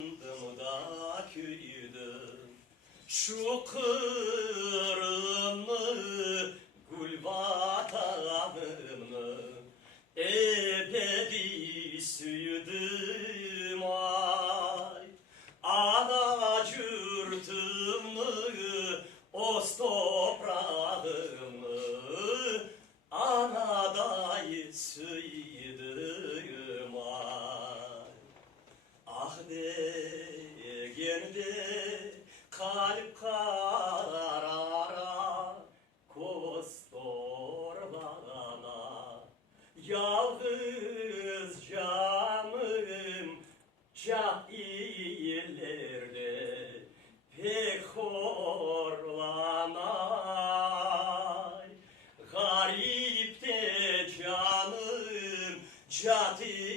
da köyde şu kırımlı gül vatanımı ebedi sürdüm ay. Ana cürtümü, os toprağımı anaday süydüm ay. Ah degende kalp karara kostor bana yalnız canım cahillerde pek horlanay garip de canım cahil